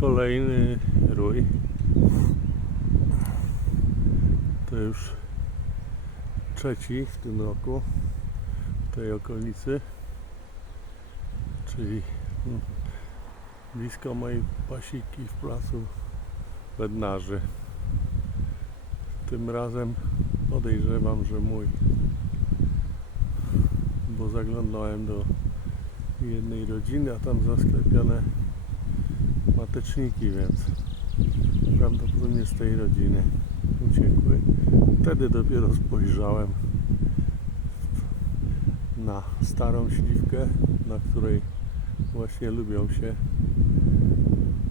Kolejny rój. To już trzeci w tym roku w tej okolicy. Czyli mm, blisko mojej pasiki w placu Bednarzy. Tym razem podejrzewam, że mój. Bo zaglądałem do jednej rodziny, a tam zasklepione mateczniki, więc prawdopodobnie z tej rodziny uciekły. Wtedy dopiero spojrzałem na starą śliwkę, na której właśnie lubią się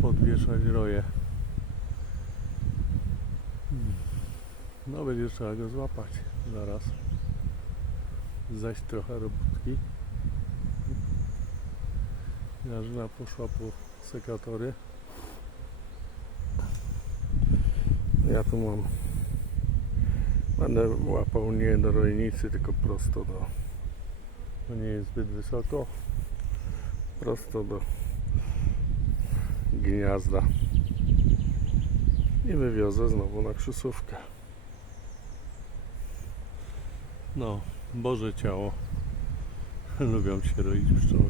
podwieszać roje. No będzie trzeba go złapać zaraz. Zaś trochę robótki. Jarzyna poszła po sekatory. Ja tu mam. Będę łapał nie do rolnicy, tylko prosto do. To nie jest zbyt wysoko. Prosto do gniazda. I wywiozę znowu na krzysówkę. No, Boże ciało. Lubią się roić pszczoły.